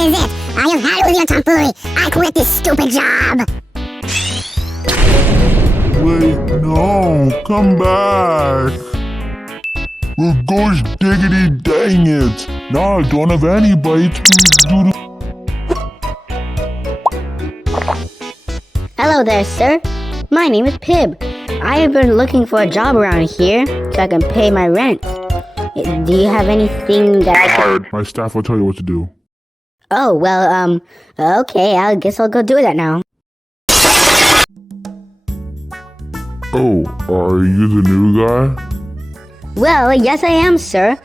is it? I have had it with your tomfoolery. I quit this stupid job. Wait, no, come back. Well, gosh diggity dang it. Now I don't have any bites. Hello there, sir. My name is Pib. I have been looking for a job around here so I can pay my rent. Do you have anything that I can... My staff will tell you what to do. Oh, well, okay, I guess I'll go do that now. Oh, are you the new guy? Well, yes I am, sir.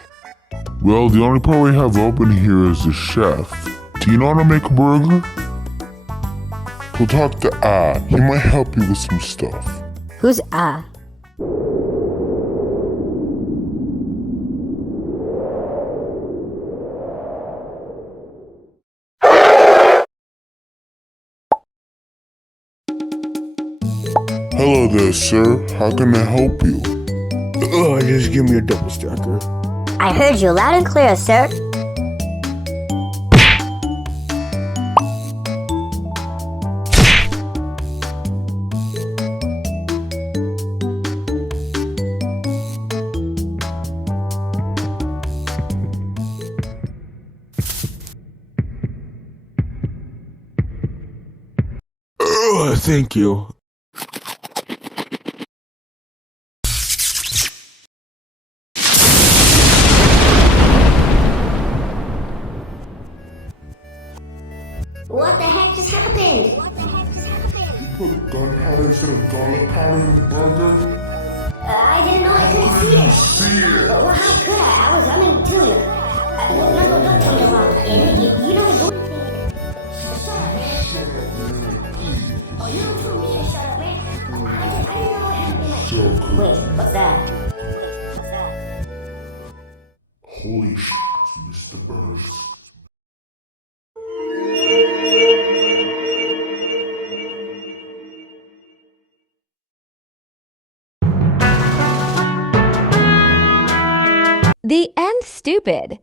Well, the only part we have open here is the chef. Do you know how to make a burger? We'll talk to he might help you with some stuff. Who's Hello there, sir. How can I help you? Just give me a double stacker. I heard you loud and clear, sir. Thank you. What the heck just happened? You put gunpowder instead of garlic powder in the burger? I didn't know I couldn't see it. See it! Well, how could I? I was humming too. No, don't tell me to lock in. You know I do anything. Shut up, man. Oh, you don't tell me to shut up, man. I didn't know what happened. So good. Wait, what's that? Holy shit, Mr. BURGZ. The Nth Stupid.